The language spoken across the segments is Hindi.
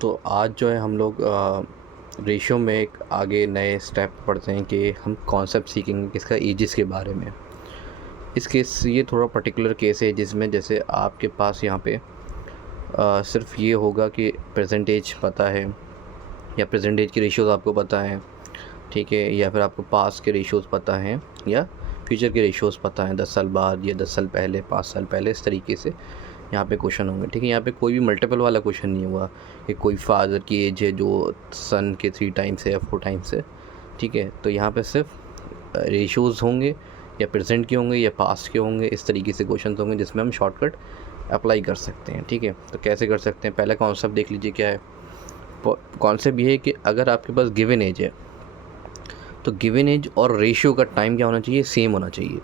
तो आज जो है हम लोग रेशियो में एक आगे नए स्टेप पढ़ते हैं कि हम कॉन्सेप्ट सीखेंगे किसका एजेस के बारे में। इस केस ये थोड़ा पर्टिकुलर केस है जिसमें जैसे आपके पास यहाँ पे सिर्फ ये होगा कि परसेंटेज पता है या परसेंटेज के रेशियोज़ आपको पता है, ठीक है, या फिर आपको पास के रेशियोज़ पता हैं या फ्यूचर के रेशियोज़ पता हैं 10 साल बाद या 10 साल पहले, 5 साल पहले, इस तरीके से यहाँ पे क्वेश्चन होंगे। ठीक है, यहाँ पे कोई भी मल्टीपल वाला क्वेश्चन नहीं हुआ कि कोई फादर की एज है जो सन के 3 टाइम्स है या 4 टाइम्स है। ठीक है, तो यहाँ पे सिर्फ रेशियोज़ होंगे या प्रेजेंट के होंगे या पास्ट के होंगे, इस तरीके से क्वेश्चन होंगे जिसमें हम शॉर्टकट अप्लाई कर सकते हैं। ठीक है, तो कैसे कर सकते हैं, पहला कॉन्सेप्ट देख लीजिए क्या है। कॉन्सेप्ट ये है कि अगर आपके पास गिवन एज है तो गिवन एज और रेशियो का टाइम क्या होना चाहिए, सेम होना चाहिए।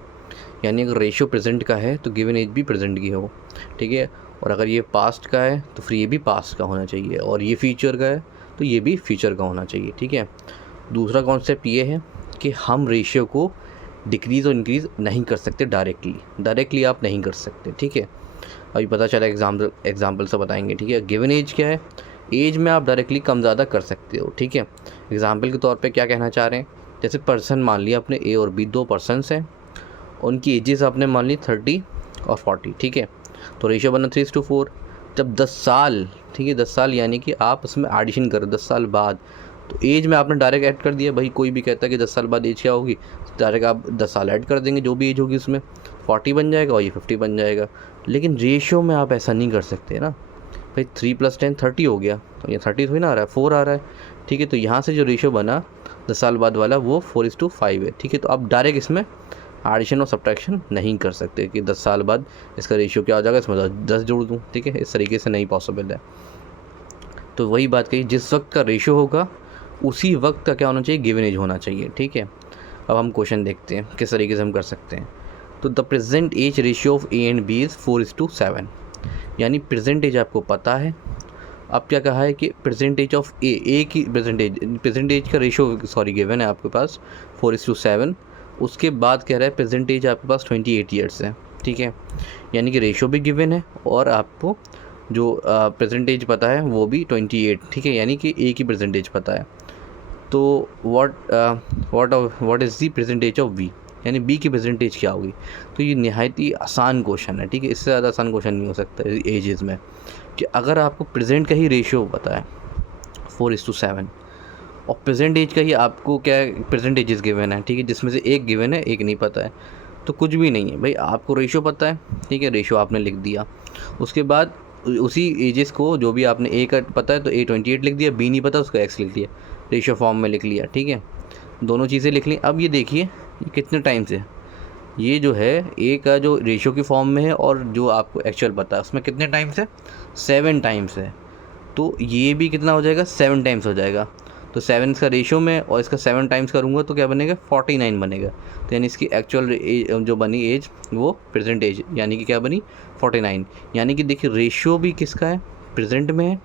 यानी अगर रेशियो प्रेजेंट का है तो गिवन एज भी प्रेजेंट की हो। ठीक है, और अगर ये पास्ट का है तो फिर ये भी पास्ट का होना चाहिए, और ये फ्यूचर का है तो ये भी फ्यूचर का होना चाहिए। ठीक है, दूसरा कॉन्सेप्ट ये है कि हम रेशियो को डिक्रीज़ और इंक्रीज़ नहीं कर सकते डायरेक्टली आप नहीं कर सकते। ठीक है, अभी पता चला एग्जाम्पल से बताएंगे। ठीक है, गिवन एज क्या है, एज में आप डायरेक्टली कम ज़्यादा कर सकते हो। ठीक है, एग्जाम्पल के तौर पे क्या कहना चाह रहे हैं, जैसे पर्सन मान लिया अपने ए और बी, 2 पर्सनस हैं, उनकी एजेस आपने मान ली 30 और 40। ठीक है, तो रेशियो बना 3:4। जब 10 साल, ठीक है, 10 साल यानी कि आप उसमें एडिशन करो 10 साल बाद, तो एज में आपने डायरेक्ट ऐड कर दिया। भाई कोई भी कहता है कि 10 साल बाद एज क्या होगी, डायरेक्ट आप 10 साल ऐड कर देंगे, जो भी एज होगी उसमें 40 बन जाएगा और ये 50 बन जाएगा। लेकिन रेशियो में आप ऐसा नहीं कर सकते ना भाई, 3 + 10 30 हो गया, तो ये 30 थोड़ी ना आ रहा है, 4 आ रहा है। ठीक है, तो यहाँ से जो रेशियो बना 10 साल बाद वाला वो 4:5 है। ठीक है, तो आप डायरेक्ट इसमें एडिशन और सब्ट्रैक्शन नहीं कर सकते कि 10 साल बाद इसका रेशियो क्या हो जाएगा, इसमें 10 जोड़ दूँ। ठीक है, इस तरीके से नहीं पॉसिबल है। तो वही बात कही, जिस वक्त का रेशियो होगा उसी वक्त का क्या होना चाहिए, गिवन एज होना चाहिए। ठीक है, अब हम क्वेश्चन देखते हैं किस तरीके से हम कर सकते हैं। तो the present age ratio of A and B is 4:7, यानी प्रेजेंट एज आपको पता है। अब क्या कहा है कि परसेंटेज ऑफ ए की परसेंटेज का रेशियो गिवन है आपके पास 4:7। उसके बाद कह रहा है परसेंटेज आपके पास 28 ईयर्स है। ठीक है, यानी कि रेशियो भी गिवन है और आपको जो परसेंटेज पता है वो भी 28। ठीक है, यानी कि ए की परसेंटेज पता है। तो what is the percentage of B, यानी बी की परसेंटेज क्या होगी। तो ये नहायत ही आसान क्वेश्चन है। ठीक है, इससे ज़्यादा आसान क्वेश्चन नहीं हो सकता एजेस में, कि अगर आपको प्रेजेंट का ही रेशियो पता है 4:7 और प्रेजेंट एज का ही आपको क्या है, प्रेजेंट एजेस गिवन है। ठीक है, जिसमें से एक गिवन है एक नहीं पता है, तो कुछ भी नहीं है भाई। आपको रेशियो पता है, ठीक है, रेशियो आपने लिख दिया। उसके बाद उसी एजेस को, जो भी आपने ए का पता है तो ए 28 लिख दिया, बी नहीं पता उसका एक्स लिख दिया, रेशियो फॉर्म में लिख लिया। ठीक है, दोनों चीज़ें लिख ली। अब ये देखिए ये कितने टाइम से, ये जो है ए का जो रेशियो की फॉर्म में है और जो आपको एक्चुअल पता है उसमें कितने टाइम्स है, 7 टाइम्स है। तो ये भी कितना हो जाएगा, 7 टाइम्स हो जाएगा। तो 7 इसका रेशियो में और इसका 7 टाइम्स करूँगा तो क्या बनेगा, 49 बनेगा। तो यानी इसकी एक्चुअल जो बनी एज वो प्रेजेंट एज यानी कि क्या बनी, 49। यानी कि देखिए रेशियो भी किसका है, प्रेजेंट में है,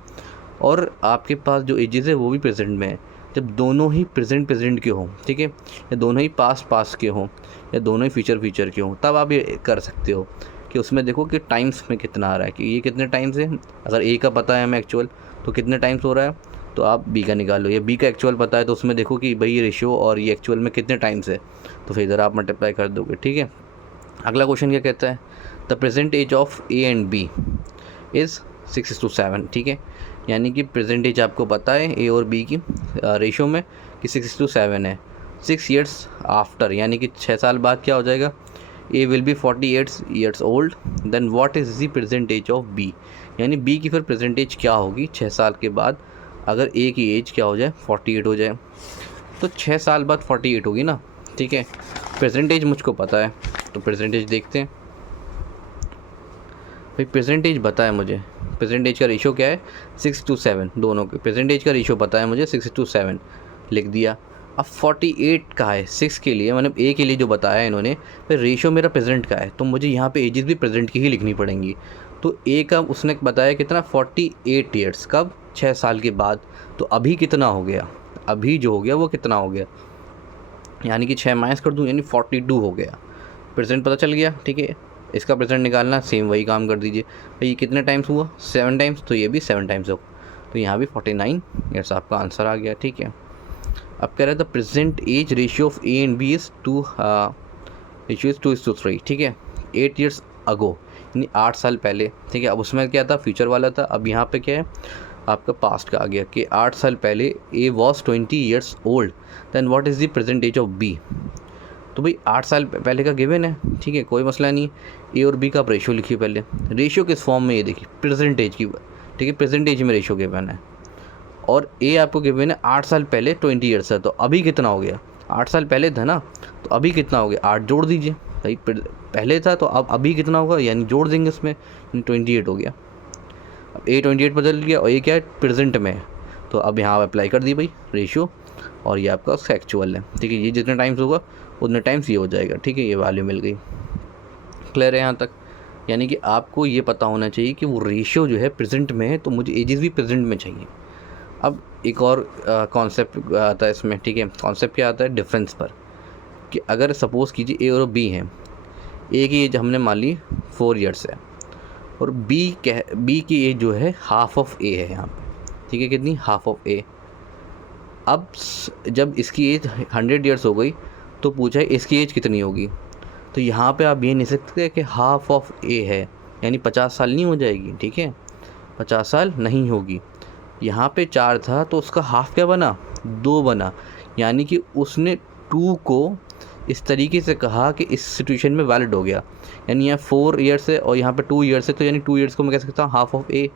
और आपके पास जो एजेस है वो भी प्रेजेंट में है। जब दोनों ही प्रेजेंट के हों, ठीक है, या दोनों ही पास्ट के हों, या दोनों ही फ्यूचर के हों, तब आप ये कर सकते हो कि उसमें देखो कि टाइम्स में कितना आ रहा है, कि ये कितने टाइम्स है। अगर ए का पता है हमें एक्चुअल तो कितने टाइम्स हो रहा है, तो आप बी का निकाल लो, या बी का एक्चुअल पता है तो उसमें देखो कि भाई ये रेशियो और ये एक्चुअल में कितने टाइम्स है, तो फिर इधर आप मल्टीप्लाई कर दोगे। ठीक है, अगला क्वेश्चन क्या कहता है, the present age of A and B is 6:7। ठीक है, यानी कि प्रेजेंट एज आपको पता है ए और बी की रेशियो में कि 6:7 है। 6 ईयर्स आफ्टर, यानी कि 6 साल बाद क्या हो जाएगा, A will be 48 years old, then what is the present age of B, यानी बी की फिर प्रेजेंट एज क्या होगी 6 साल के बाद, अगर ए की एज क्या हो जाए, 48 हो जाए। तो 6 साल बाद 48 होगी ना। ठीक है, प्रेजेंट एज मुझको पता है, तो प्रेजेंट एज देखते हैं। भाई प्रेजेंट एज पता है मुझे, प्रेजेंट एज का रेशियो क्या है, 6:7, दोनों के प्रेजेंट एज का रेशियो पता है मुझे, 6:7 लिख दिया। अब 48 का है 6 के लिए, मतलब ए के लिए जो बताया इन्होंने, फिर रेशियो मेरा प्रेजेंट का है, तो मुझे यहाँ पे एजेस भी प्रेजेंट की ही लिखनी पड़ेंगी। तो ए का उसने बताया कितना, 48 ईयर्स, कब, 6 साल के बाद। तो अभी कितना हो गया, अभी जो हो गया वो कितना हो गया, यानी कि 6 माइनस कर दूँ यानी 42 हो गया। प्रेजेंट पता चल गया। ठीक है, इसका प्रेजेंट निकालना, सेम वही काम कर दीजिए। भाई ये कितने टाइम्स हुआ, 7 टाइम्स, तो ये भी 7 टाइम्स हो। तो यहाँ भी 49 ईयर्स आपका आंसर आ गया। ठीक है, अब कह रहा है the present age ratio of A and B is 2:3। ठीक है, 8 ईयर्स अगो, यानी 8 साल पहले। ठीक है, अब उसमें क्या था, फ्यूचर वाला था। अब यहाँ पे क्या है, आपका पास्ट का आ गया कि 8 साल पहले A was 20 years old, then what is the present age of B. तो भाई 8 साल पहले का गिवन है। ठीक है, कोई मसला नहीं। ए और बी का आप रेशियो लिखिए पहले। रेशियो किस फॉर्म में, ये देखिए प्रेजेंट एज की। ठीक है, प्रेजेंट एज में रेशियो गिवन है और ए आपको गिवन है 8 साल पहले 20 ईयर्स है। तो अभी कितना हो गया, 8 साल पहले था ना, तो अभी कितना हो गया, 8 जोड़ दीजिए भाई। पहले था तो अब अभी कितना होगा, यानी जोड़ देंगे उसमें, 28 हो गया। अब ए 28 बदल गया और ये क्या है, प्रेजेंट में है। तो अब यहाँ अप्लाई कर दी भाई रेशियो, और ये आपका एक्चुअल है। ठीक है, ये जितने टाइम्स होगा उतने टाइम्स ये हो जाएगा। ठीक है, ये वैल्यू मिल गई। क्लियर है यहाँ तक। यानी कि आपको ये पता होना चाहिए कि वो रेशियो जो है प्रेजेंट में है, तो मुझे एजेस भी प्रेजेंट में चाहिए। अब एक और कॉन्सेप्ट आता है इसमें। ठीक है, कॉन्सेप्ट क्या आता है, डिफरेंस पर। कि अगर सपोज़ कीजिए ए और बी हैं, ए की एज हमने मान ली 4 ईयर्स है और बी की एज जो है हाफ ऑफ ए है यहाँ पे। ठीक है, कितनी, हाफ ऑफ ए। अब जब इसकी एज 100 ईयर्स हो गई तो पूछा है इसकी एज कितनी होगी। तो यहाँ पे आप ये नहीं सकते कि हाफ ऑफ ए है, यानी 50 साल नहीं हो जाएगी। ठीक है, 50 साल नहीं होगी। यहाँ पे 4 था तो उसका हाफ क्या बना, 2 बना। यानी कि उसने 2 को इस तरीके से कहा कि इस सिचुएशन में वैलिड हो गया। यानी यहाँ 4 ईयर्स है और यहाँ पे 2 ईयर्स है, तो यानी 2 ईयर्स को मैं कह सकता हूँ हाफ ऑफ ए।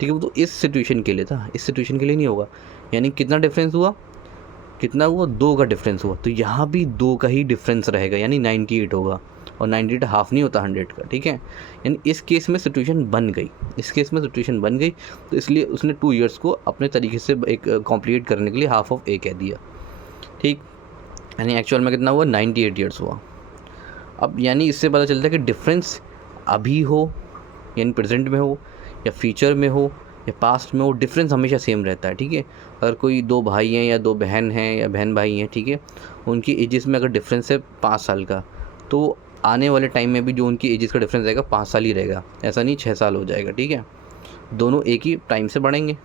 ठीक है, वो तो इस सिचुएशन के लिए था, इस सिचुएशन के लिए नहीं होगा। यानी कितना डिफरेंस हुआ, कितना हुआ, 2 का डिफरेंस हुआ। तो यहाँ भी 2 का ही डिफरेंस रहेगा, यानी 98 होगा। और 98 हाफ नहीं होता 100 का। ठीक है, यानी इस केस में सिचुएशन बन गई, इस केस में सिचुएशन बन गई। तो इसलिए उसने 2 ईयर्स को अपने तरीके से एक कॉम्प्लीट करने के लिए हाफ ऑफ ए कह दिया। ठीक, यानी एक्चुअल में कितना हुआ, 98 ईयर्स हुआ। अब यानी इससे पता चलता है कि डिफरेंस अभी हो, यानी प्रेजेंट में हो, या फ्यूचर में हो, या पास्ट में हो, डिफरेंस हमेशा सेम रहता है। ठीक है, अगर कोई 2 भाई हैं या 2 बहन हैं या बहन भाई हैं, ठीक है, उनकी एजेस में अगर डिफरेंस है 5 साल का, तो आने वाले टाइम में भी जो उनकी एजेस का डिफरेंस रहेगा 5 साल ही रहेगा, ऐसा नहीं 6 साल हो जाएगा। ठीक है, दोनों एक ही टाइम से बढ़ेंगे।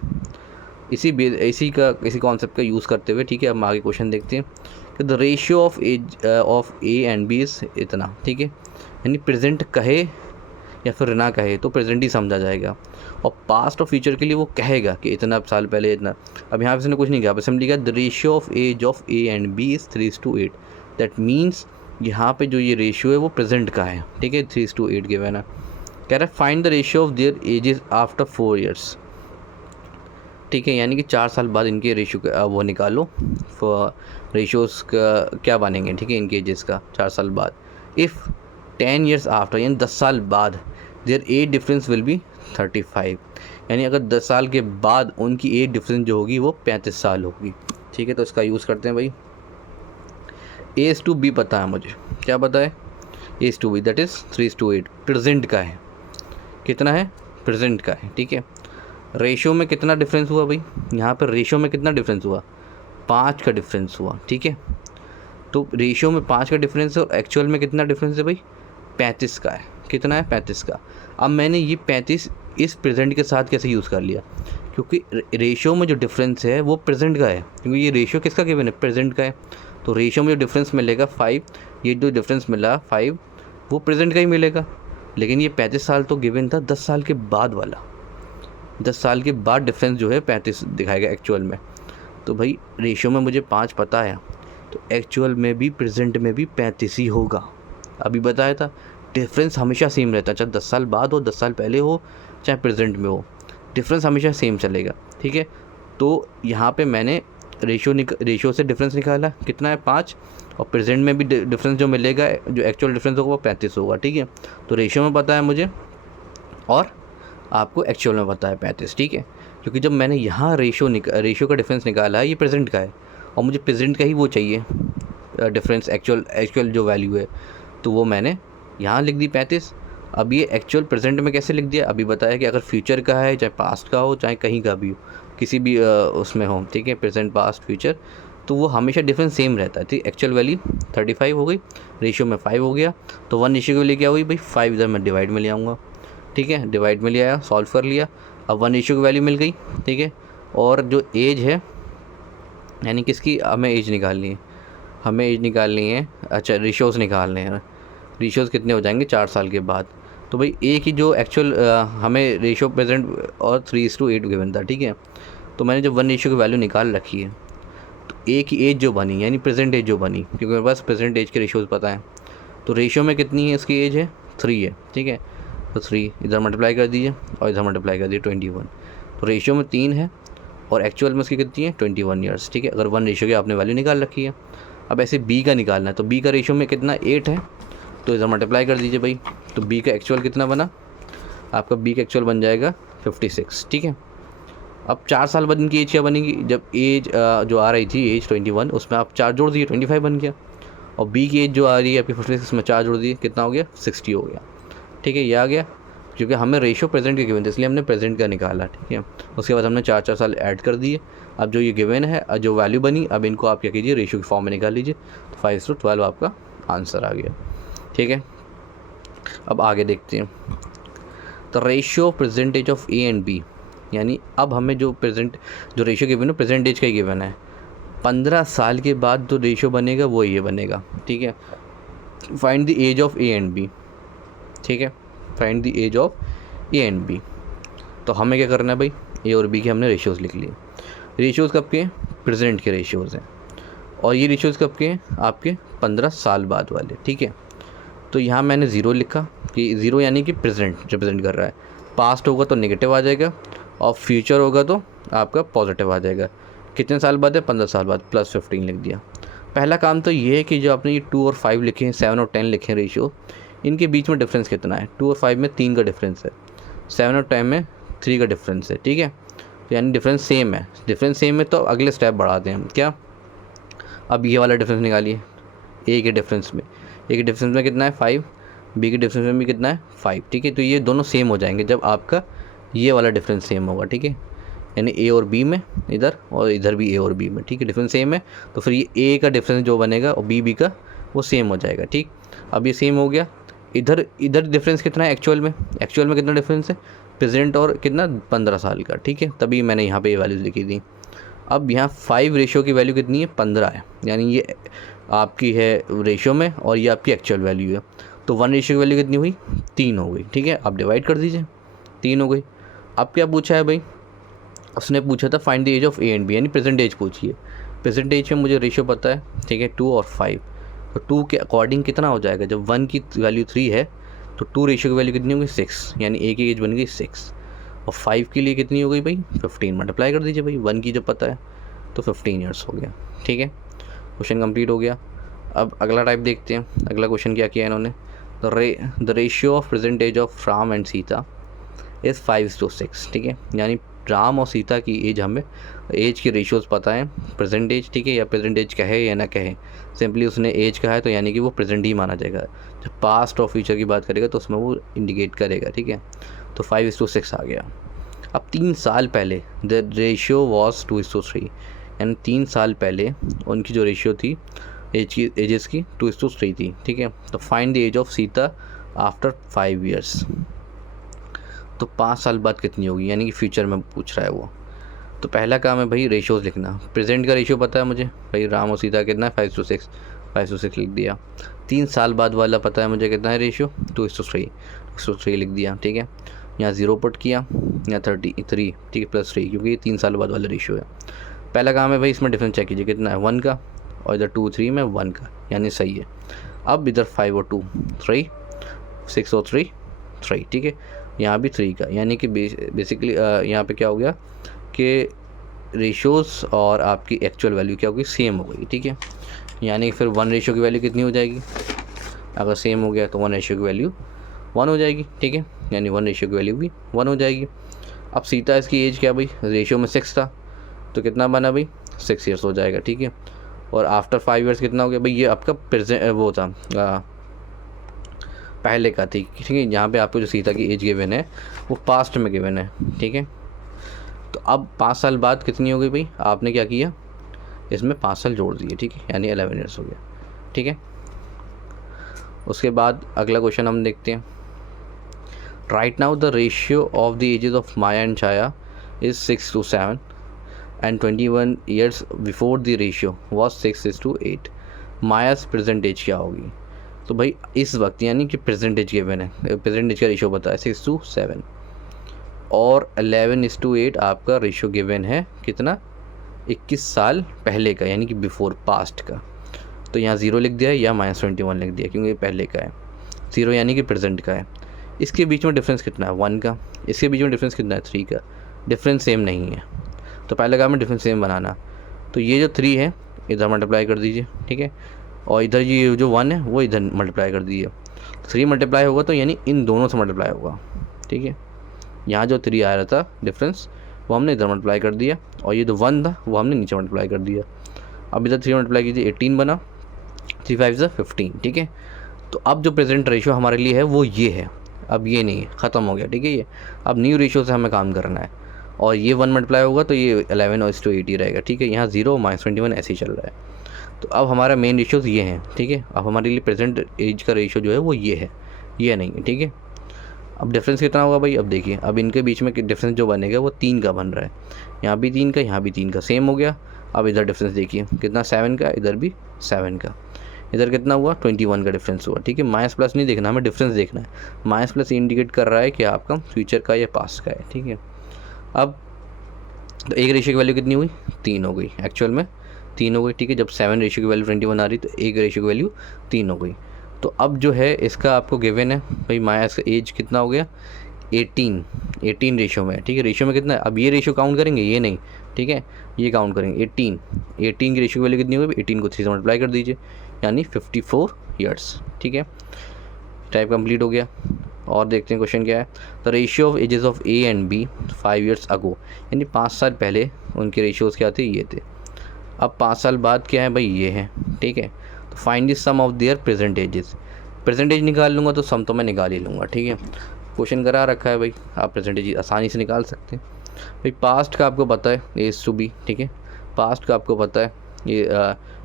इसी कॉन्सेप्ट का यूज़ करते हुए, ठीक है, अब आगे क्वेश्चन देखते हैं कि the ratio of age of A and B is इतना। ठीक है, यानी प्रेजेंट कहे या फिर ना कहे तो प्रेजेंट ही समझा जाएगा, और पास्ट और फ्यूचर के लिए वो कहेगा कि इतना साल पहले इतना। अब यहाँ पे इसने कुछ नहीं कहा, बस हमने लिखा the ratio of age of A and B is 3:8। That means यहाँ पे जो ये रेशियो है वो प्रेजेंट का है। ठीक है, 3:8 गिवन है। कह रहा है find the ratio of their edges after 4 years. ठीक है, यानी कि 4 साल बाद इनके रेशियो वो निकालो, रेशियोज़ का क्या बनेंगे। ठीक है, इनके एजेस का 4 साल बाद। इफ़ 10 ईयर्स आफ्टर, यानी 10 साल बाद, their age difference will be 35। यानी अगर 10 साल के बाद उनकी एज डिफरेंस जो होगी वो 35 साल होगी। ठीक है, तो इसका यूज़ करते हैं भाई। एज टू बी पता है मुझे, क्या पता है, age to be that is 3:8, present का है। कितना है, प्रेजेंट का है। ठीक है, रेशियो में कितना डिफरेंस हुआ भाई, यहाँ पर रेशियो में कितना डिफरेंस हुआ, 5 का डिफरेंस हुआ। ठीक है, तो रेशियो में 5 का डिफरेंस है और एक्चुअल में कितना डिफरेंस है भाई, 35 का है। कितना है, 35 का। अब मैंने ये 35 इस प्रेजेंट के साथ कैसे यूज़ कर लिया, क्योंकि रेशियो में जो डिफरेंस है वो प्रेजेंट का है, क्योंकि ये रेशियो किसका गिवन है, प्रेजेंट का है। तो रेशियो में जो डिफरेंस मिलेगा 5, ये जो डिफरेंस मिला 5 वो प्रेजेंट का ही मिलेगा। लेकिन ये 35 साल तो गिवन था 10 साल के बाद वाला, 10 साल के बाद डिफरेंस जो है 35 दिखाएगा एक्चुअल में। तो भाई रेशियो में मुझे 5 पता है, तो एक्चुअल में भी प्रेजेंट में भी 35 ही होगा। अभी बताया था डिफरेंस हमेशा सेम रहता है, चाहे 10 साल बाद हो, 10 साल पहले हो, चाहे प्रेजेंट में हो, डिफरेंस हमेशा सेम चलेगा। ठीक है, तो यहाँ पे मैंने रेशियो से डिफरेंस निकाला, कितना है 5, और प्रेजेंट में भी डिफरेंस जो मिलेगा, जो एक्चुअल डिफरेंस होगा वो 35 होगा। ठीक है, तो रेशियो में पता है मुझे और आपको एक्चुअल में पता है 35। ठीक है, क्योंकि जब मैंने यहाँ रेशियो का डिफरेंस निकाला है, ये प्रेजेंट का है और मुझे प्रेजेंट का ही वो चाहिए डिफरेंस, एक्चुअल जो वैल्यू है, तो वो मैंने यहाँ लिख दी 35। अब ये एक्चुअल प्रेजेंट में कैसे लिख दिया, अभी बताया कि अगर फ्यूचर का है, चाहे पास्ट का हो, चाहे कहीं का भी हो, किसी भी उसमें हो, ठीक है, प्रेजेंट पास्ट फ्यूचर, तो वो हमेशा डिफरेंस सेम रहता है। ठीक, एक्चुअल वैल्यू 35 हो गई, रेशियो में 5 हो गया, तो 1 रेशियो के लिए क्या हुई भाई, 5 इधर मैं डिवाइड में ले आऊँगा। ठीक है, डिवाइड में ले आया, सॉल्व कर लिया, अब 1 रेशियो की वैल्यू मिल गई। ठीक है, और जो एज है, यानी किसकी हमें एज निकालनी है, हमें एज निकालनी है, अच्छा रेशियोज़ निकालने हैं। रेशियोज़ कितने हो जाएंगे 4 साल के बाद। तो भाई ए की जो एक्चुअल हमें रेशियो प्रेजेंट और 3:8 गिवन था, ठीक है। तो मैंने जब 1 रेशियो की वैल्यू निकाल रखी है, तो ए की एज जो बनी यानी प्रेजेंट एज जो बनी, क्योंकि मेरे पास प्रेजेंट एज के रेशियोज़ पता है, तो रेशियो में कितनी है इसकी एज है 3 है, ठीक है। तो 3 इधर मल्टीप्लाई कर दीजिए और इधर मल्टीप्लाई कर दीजिए 21। तो रेशियो में 3 है और एक्चुअल में उसकी कितनी है 21 ईयर्स, ठीक है। अगर 1 रेशियो की आपने वैल्यू निकाल रखी है। अब ऐसे बी का निकालना है, तो बी का रेशियो में कितना 8 है, तो इधर मल्टीप्लाई कर दीजिए भाई। तो बी का एक्चुअल कितना बना, आपका बी का एक्चुअल बन जाएगा 56, ठीक है। अब 4 साल बाद इनकी एज क्या बनेगी, जब एज जो आ रही थी एज 21, उसमें आप 4 जोड़ दिए 25 बन गया। और बी की एज जो आ रही है आपकी 56 में 4 जोड़ दिए कितना हो गया 60 हो गया, ठीक है। ये आ गया क्योंकि हमें रेशियो प्रेजेंट के गिवन थे, इसलिए हमने प्रेजेंट का निकाला, ठीक है। उसके बाद हमने 4 साल ऐड कर दिए। अब जो ये गिवन है, जो वैल्यू बनी, अब इनको आप क्या कीजिए रेशियो की फॉर्म में निकाल लीजिए। तो 5:12 आपका आंसर आ गया, ठीक है। अब आगे देखते हैं। तो ratio present age of A and B, यानी अब हमें जो रेशियो गिवन है प्रेजेंट एज का ही गिवन है। 15 साल के बाद जो रेशियो बनेगा वो ये बनेगा, ठीक है। Find the age of A and B, ठीक है। Find the age of A and B. तो हमें क्या करना है भाई, ए और बी के हमने रेशियोज़ लिख लिए। रेशियोज़ कब के, प्रेजेंट के रेशियोज़ हैं, और ये रेशियोज़ कब के, आपके 15 साल बाद वाले, ठीक है। तो यहाँ मैंने 0 लिखा कि 0 यानी कि प्रेजेंट रिप्रेजेंट कर रहा है। पास्ट होगा तो नेगेटिव आ जाएगा और फ्यूचर होगा तो आपका पॉजिटिव आ जाएगा। कितने साल बाद है, 15 साल बाद, +15 लिख दिया। पहला काम तो ये है कि जो आपने ये 2 और 5 लिखे हैं, 7 और 10 लिखे हैं रेशियो, इनके बीच में डिफरेंस कितना है। 2 और 5 में 3 का डिफरेंस है, 7 और 10 में 3 का डिफरेंस है, ठीक है। तो यानी डिफरेंस सेम है। डिफरेंस सेम है तो अगले स्टेप बढ़ाते हैं हम, क्या, अब ये वाला डिफरेंस निकालिए। ए के डिफरेंस में, ए के डिफरेंस में कितना है 5, बी के डिफरेंस में भी कितना है 5, ठीक है। तो ये दोनों सेम हो जाएंगे जब आपका ये वाला डिफरेंस सेम होगा, ठीक है। यानी ए और बी में इधर और इधर भी ए और बी में, ठीक है, डिफरेंस सेम है। तो फिर ये ए का डिफरेंस जो बनेगा और बी का वो सेम हो जाएगा, ठीक। अब ये सेम हो गया। इधर डिफरेंस कितना है एक्चुअल में, कितना डिफरेंस है प्रेजेंट और कितना 15 साल का, ठीक है। तभी मैंने यहाँ पे ये वैल्यूज़ लिखी थी। अब यहाँ 5 रेशियो की वैल्यू कितनी है 15 है, यानी ये आपकी है रेशियो में और ये आपकी एक्चुअल वैल्यू है। तो 1 रेशियो की वैल्यू कितनी हुई 3 हो गई, ठीक है। आप डिवाइड कर दीजिए, 3 हो गई। अब क्या पूछा है भाई, उसने पूछा था find the age of A and B, यानी प्रेजेंट एज पूछिए। प्रेजेंट एज में मुझे रेशियो पता है, ठीक है, 2 और 5। तो 2 के अकॉर्डिंग कितना हो जाएगा, जब 1 की वैल्यू 3 है तो 2 रेशियो की वैल्यू कितनी होगी 6, यानी ए की एज बन गई 6। और 5 के लिए कितनी हो गई भाई 15, मल्टीप्लाई कर दीजिए भाई, 1 की जब पता है तो 15 ईयर्स हो गया, ठीक है। क्वेश्चन कंप्लीट हो गया। अब अगला टाइप देखते हैं। अगला क्वेश्चन क्या किया इन्होंने, the ratio of present age of Ram and Sita is 5:6, ठीक है। यानी राम और सीता की एज, हमें एज के रेशियोज़ पता है, प्रेजेंट एज, ठीक है, या प्रेजेंट एज कहे या ना कहे, सिंपली उसने एज कहा है तो यानी कि वो प्रेजेंट ही माना जाएगा। जब पास्ट और फ्यूचर की बात करेगा तो उसमें वो इंडिकेट करेगा, ठीक है। तो 5:6 आ गया। अब 3 साल पहले द रेशियो वॉज 2:3, यानी 3 साल पहले उनकी जो रेशियो थी एजेस की 2:3 थी, ठीक है। तो find the age of Sita after 5 years. तो 5 साल बाद कितनी होगी, यानी कि फ्यूचर में पूछ रहा है वो। तो पहला काम है भाई रेशियोज़ लिखना। प्रेजेंट का रेशियो पता है मुझे भाई, राम और सीता कितना है 5:6, 5:6 लिख दिया। 3 साल बाद वाला पता है मुझे कितना है रेशियो 2:3 लिख दिया, ठीक है। यहाँ 0 पुट किया, यहाँ 33, ठीक है, +3, क्योंकि ये 3 साल बाद वाला रेशियो है। पहला काम है भाई इसमें डिफरेंस चेक कीजिए कितना है 1 का, और इधर 2 3 में 1 का, यानी सही है। अब इधर 5 और 2 3, 6 और 3 3, ठीक है। यहाँ भी 3 का, यानी कि बेसिकली यहाँ पे क्या हो गया कि रेशियोज़ और आपकी एक्चुअल वैल्यू क्या होगी सेम हो गई, ठीक है। यानी फिर 1 रेशियो की वैल्यू कितनी हो जाएगी, अगर सेम हो गया तो 1 रेशियो की वैल्यू 1 हो जाएगी, ठीक है। यानी 1 रेशियो की वैल्यू भी 1 हो जाएगी। अब सीता इसकी एज क्या भाई, रेशियो में 6 था तो कितना बना भाई 6 ईयर्स हो जाएगा, ठीक है। और आफ्टर 5 ईयर्स कितना हो गया भाई, ये आपका प्रेजेंट वो था पहले का थी, ठीक है। यहाँ पे आपको जो सीता की एज गिवन है वो पास्ट में गिवन है, ठीक है। तो अब 5 साल बाद कितनी हो गई भाई, आपने क्या किया इसमें 5 साल जोड़ दिए, ठीक है, यानी 11 ईयर्स हो गया, ठीक है। उसके बाद अगला क्वेश्चन हम देखते हैं। Right now the ratio of the ages of Maya and Chhaya is 6:7, and 21 years before the ratio was 6:8, Maya's present age क्या होगी? तो भाई इस वक्त यानी कि प्रेजेंट एज गिवन है, प्रेजेंट एज का रेशियो पता है 6:7, और 11:8 आपका रेशियो गिवन है कितना, 21 साल पहले का यानी कि बिफोर पास्ट का। तो यहाँ 0 लिख दिया है या -21 लिख दिया क्योंकि ये पहले का है। 0 यानी कि प्रेजेंट का है। इसके बीच में डिफरेंस कितना है 1 का, इसके बीच में डिफरेंस कितना है 3 का। डिफरेंस सेम नहीं है तो पहले काम है डिफरेंस सेम बनाना। तो ये जो 3 है इधर मल्टीप्लाई कर दीजिए, ठीक है, और इधर ये जो 1 है वो इधर मल्टीप्लाई कर दीजिए। 3 मल्टीप्लाई होगा तो यानी इन दोनों से मल्टीप्लाई होगा, ठीक है। यहाँ जो 3 आ रहा था डिफरेंस वो हमने इधर मल्टीप्लाई कर दिया, और ये जो 1 था वो हमने नीचे मल्टीप्लाई कर दिया। अब इधर 3 मल्टीप्लाई कीजिए, 18 बना, 3 5 ज़ा 15, ठीक है। तो अब जो प्रेजेंट रेशियो हमारे लिए है वो ये है, अब ये नहीं है, ख़त्म हो गया, ठीक है। ये अब न्यू रेशियो से हमें काम करना है, और ये 1 मल्टीप्लाई होगा तो ये 11:8 ही रहेगा, ठीक है। यहाँ 0 -21 ऐसे ही चल रहा है। तो अब हमारा मेन रेशियोज़ ये हैं, ठीक है। अब हमारे लिए प्रेजेंट एज का रेशियो जो है वो ये है, ये नहीं है, ठीक है। अब डिफरेंस कितना होगा भाई, अब देखिए, अब इनके बीच में डिफरेंस जो बनेगा वो 3 का बन रहा है। यहाँ भी 3 का, यहाँ भी 3 का, सेम हो गया। अब इधर डिफरेंस देखिए कितना 7 का, इधर भी 7 का, इधर कितना हुआ 21 का डिफरेंस हुआ, ठीक है। माइनस प्लस नहीं देखना, हमें डिफरेंस देखना है। माइनस प्लस इंडिकेट कर रहा है कि आपका फ्यूचर का या पास्ट का है, ठीक है। अब तो एक रेशियो की वैल्यू कितनी हुई, 3 हो गई, एक्चुअल में 3 हो गई, ठीक है। जब 7 रेशियो की वैल्यू 21 आ रही तो एक रेशियो की वैल्यू 3 हो गई। तो अब जो है इसका आपको गिवन है भाई, माइनस का एज कितना हो गया 18 रेशियो में, ठीक है। रेशियो में कितना है, अब ये रेशियो काउंट करेंगे, ये नहीं, ठीक है, ये काउंट करेंगे। 18 की रेशियो की वैल्यू कितनी होगी, 18 को 3 से मल्टीप्लाई कर दीजिए, यानी 54 ईयर्स, ठीक है। टाइप कंप्लीट हो गया। और देखते हैं क्वेश्चन क्या है। The ratio of ages of A and B 5 years ago, यानी 5 साल पहले उनके रेशियोज़ क्या थे, ये थे। अब 5 साल बाद क्या है भाई, ये है, ठीक है। तो find the sum of their present ages, present age निकाल लूँगा तो सम तो मैं निकाल ही लूँगा, ठीक है। क्वेश्चन करा रखा है भाई, आप प्रेजेंट एज आसानी से निकाल सकते हैं भाई। पास्ट का आपको पता है A:B, ठीक है। पास्ट का आपको पता है ये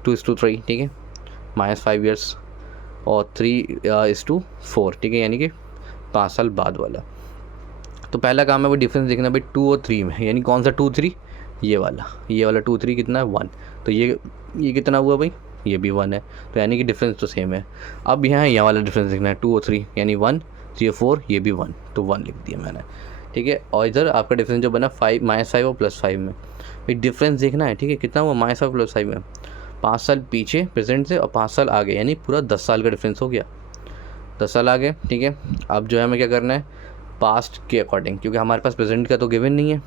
2:3, ठीक है, -5 ईयर्स, और 3:4, ठीक है, यानी कि 5 साल बाद वाला। तो पहला काम है वो डिफरेंस देखना भाई 2 और 3 में, यानी कौन सा 2 3, ये वाला 2 3 कितना है 1, तो ये कितना हुआ भाई, ये भी 1 है, तो यानी कि डिफरेंस तो सेम है। अब यहाँ वाला डिफरेंस देखना है 2 और 3, यानी 1, 3 और 4, ये भी 1, तो 1 लिख दिया मैंने, ठीक है। और इधर आपका डिफरेंस जो बना -5 और +5 में, भाई डिफरेंस देखना है, ठीक है, कितना हुआ -5 +5 में, 5 साल पीछे प्रेजेंट से और 5 साल आगे, यानी पूरा 10 साल का डिफरेंस हो गया, 10 साल आगे, ठीक है। अब जो है हमें क्या करना है, पास्ट के अकॉर्डिंग, क्योंकि हमारे पास प्रेजेंट का तो गिवन नहीं है,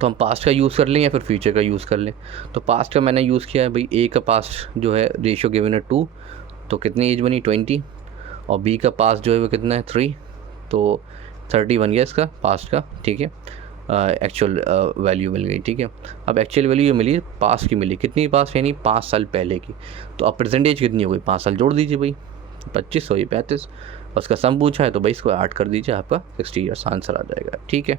तो हम पास्ट का यूज़ कर लें या फिर फ्यूचर का यूज़ कर लें। तो पास्ट का मैंने यूज़ किया है भाई, ए का पास्ट जो है रेशियो गिवन है 2, तो कितनी एज बनी 20, और बी का पास्ट जो है वो कितना है 3, तो 30 बन गया इसका पास्ट का, ठीक है। एक्चुअल वैल्यू मिल गई, ठीक है। अब एक्चुअल वैल्यू ये मिली पास्ट की, मिली कितनी पास्ट, यानी 5 साल पहले की। तो अब प्रेजेंट एज कितनी हो गई, 5 साल जोड़ दीजिए भाई, 25 हो, ये 35, उसका सम पूछा है तो भाई इसको ऐड कर दीजिए, आपका 60 ईयर्स आंसर आ जाएगा, ठीक है।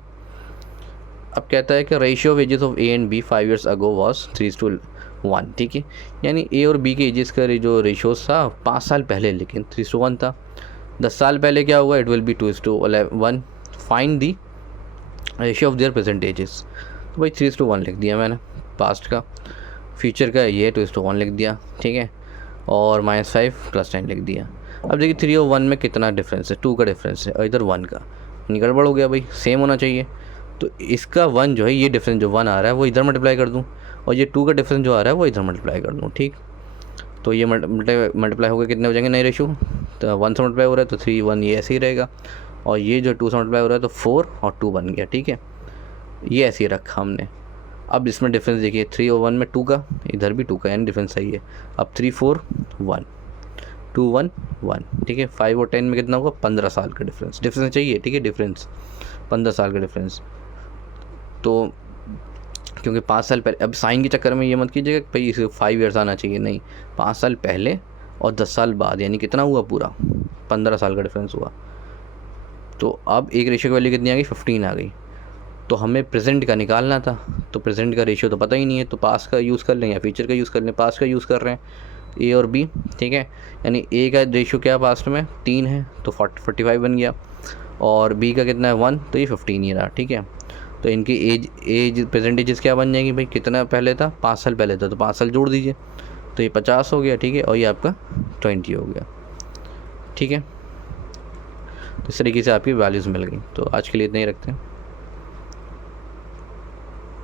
अब कहता है कि ratio of ages of A and B 5 years ago was 3:1, ठीक है, यानी ए और बी के एजेस का जो रेशियोज था 5 साल पहले लेकिन 3:1 था। 10 साल पहले क्या हुआ, it will be 2:1। Find the ratio of their present edges, तो भाई 3:1 लिख दिया मैंने पास्ट का, फ्यूचर का ये 2:1 लिख दिया, ठीक है, और -5 +10 लिख दिया। अब देखिए 3 और 1 में कितना डिफरेंस है, 2 का डिफरेंस है, और इधर 1 का, गड़बड़ हो गया भाई, सेम होना चाहिए। तो इसका 1 जो है, ये डिफरेंस जो 1 आ रहा है वो इधर मल्टीप्लाई कर दूँ, और ये 2 का डिफरेंस जो आ रहा है वो इधर मल्टीप्लाई कर दूँ, ठीक। तो ये मल्टीप्लाई हो गया, कितने हो जाएंगे नए रेशियो, तो 1 से मल्टीप्लाई हो रहा है तो 3 1 ये ऐसे ही रहेगा, और ये जो 2 से मल्टीप्लाई हो रहा है तो 4 और 2 बन गया, ठीक है, ये ऐसे ही रखा हमने। अब इसमें डिफरेंस देखिए 3 और 1 में 2 का, इधर भी 2 का, यानी डिफरेंस सही है। अब 3 4 1 2 1 1, ठीक है। 5 और 10 में कितना होगा, 15 साल का डिफरेंस चाहिए, ठीक है, डिफरेंस 15 साल का डिफरेंस। तो क्योंकि 5 साल पहले, अब साइन के चक्कर में ये मत कीजिएगा कि भाई इसे 5 ईयर्स आना चाहिए, नहीं, 5 साल पहले और 10 साल बाद, यानी कितना हुआ पूरा 15 साल का डिफरेंस हुआ। तो अब एक रेशियो की वैल्यू कितनी आ गई, 15 आ गई। तो हमें प्रेजेंट का निकालना था, तो प्रेजेंट का रेशियो तो पता ही नहीं है, तो पास्ट का यूज़ कर लें या फ्यूचर का यूज़ कर लें। पास्ट का यूज़ कर रहे हैं ए और बी, ठीक है, यानी ए का रेशियो क्या पास्ट में 3 है तो 45 बन गया, और बी का कितना है 1, तो ये 15 ही रहा, ठीक है। तो इनकी एज प्रेजेंट एजेस क्या बन जाएंगी भाई, कितना पहले था, 5 साल पहले था, तो 5 साल जोड़ दीजिए, तो ये 50 हो गया, ठीक है, और ये आपका 20 हो गया, ठीक है। तो इस तरीके से आपकी वैल्यूज़ मिल गई। तो आज के लिए इतना ही रखते हैं।